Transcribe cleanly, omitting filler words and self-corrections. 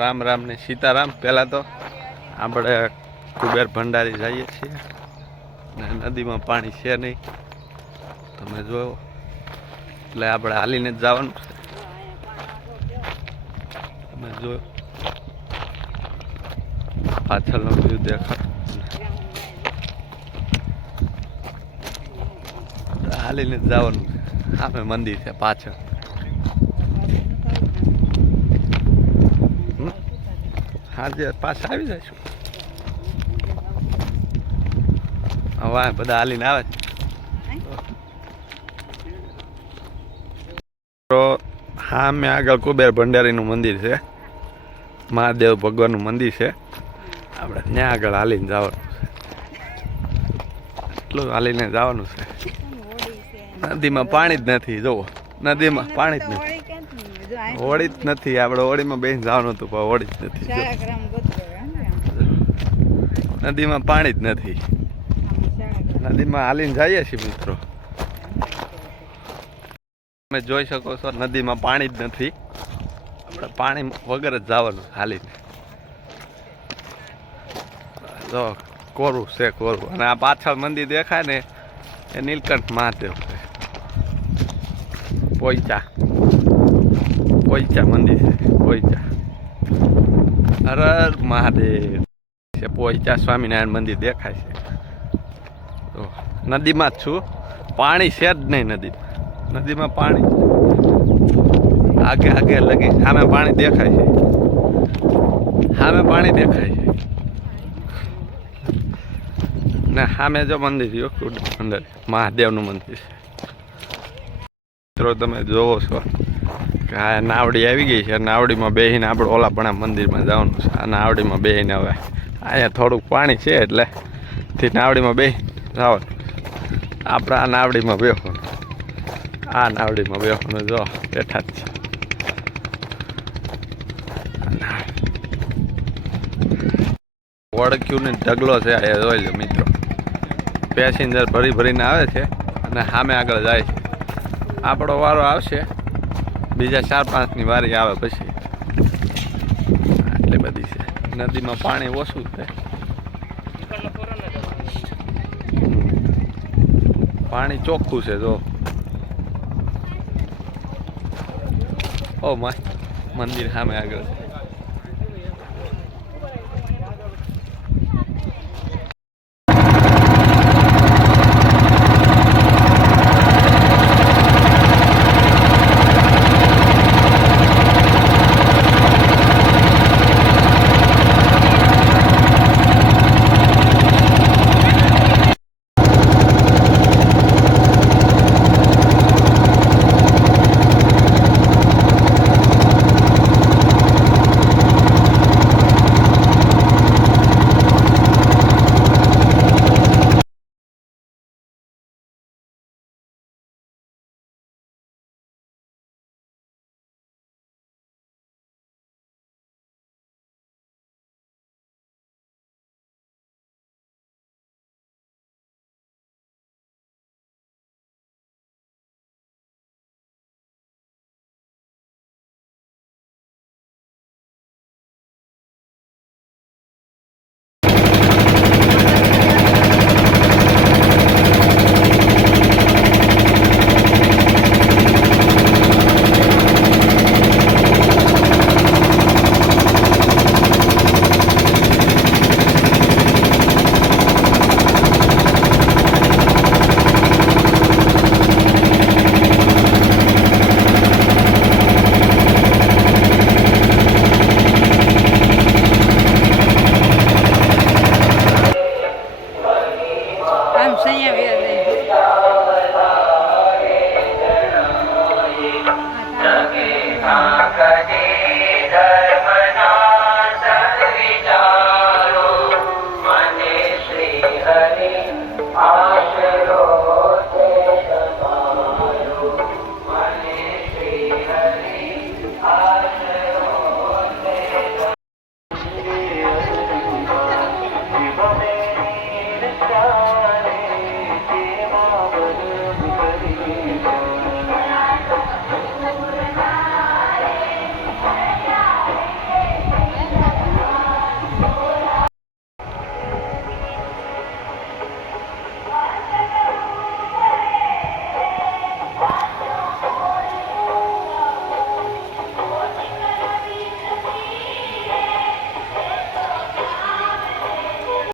રામ રામ ને સીતારામ। પહેલાં તો આપણે કુબેર ભંડારી જઈએ છીએ ને નદીમાં પાણી છે નહીં, તમે જોયો એટલે આપણે હાલીને જ જવાનું છે। તમે જોયો પાછળનો વ્યૂ દેખાય, હાલીને જ જવાનું છે। સામે મંદિર છે પાછળ। આજે પાછા આવી જઈશું। હવે બધા હાલીને આવે તો હા, મેં આગળ કુબેર ભંડારીનું મંદિર છે, મહાદેવ ભગવાનનું મંદિર છે। આપણે ત્યાં આગળ હાલીને જવાનું છે, એટલું હાલીને જવાનું છે। નદીમાં પાણી જ નથી, જુઓ નદીમાં પાણી જ નથી, હોળી જ નથી। આપણે હોળીમાં બેસીને જવાનું હતું પણ હોળી જ નથી, નદીમાં પાણી જ નથી। નદીમાં હાલીને જઈએ છીએ મિત્રો, તમે જોઈ શકો છો નદીમાં પાણી જ નથી। આપણે પાણી વગર જ જવાનું હાલીને। જો કોરું છે કોરું, અને આ પાછળ મંદિર દેખાય ને એ નીલકંઠ મહાદેવ છે। પોઈચા મંદિર છે, પોઈચા હર હર મહાદેવ છે। પોઈચા સ્વામિનારાયણ મંદિર દેખાય છે। તો નદીમાં જ છું, પાણી છે જ નહીં નદીમાં। નદીમાં પાણી આગે આગે લગી સામે પાણી દેખાય છે, સામે પાણી દેખાય છે ને સામે જો મંદિર અંદર મહાદેવનું મંદિર છે। મિત્રો તમે જોવો છો કે આ નાવડી આવી ગઈ છે। નાવડીમાં બેસીને આપણે ઓલાપણા મંદિરમાં જવાનું છે। આ નાવડીમાં બેસીને હવે અહીંયા થોડુંક પાણી છે એટલે નાવડીમાં બેસી જવાનું। આપણે આ નાવડીમાં બેસવાનું, આ નાવડીમાં બેસવાનું, જો બેઠા જ છે। ઓળખ્યું ને ઢગલો છે એ જોઈ લો મિત્રો, પેસેન્જર ભરી ભરીને આવે છે અને સામે આગળ જાય છે। આપણો વારો આવશે, બીજા 4-5ની વારી આવે પછી। આટલી બધી છે, નદીમાં પાણી ઓછું છે, પાણી ચોખ્ખું છે। જો ઓ માય મંદિર સામે આગળ છે।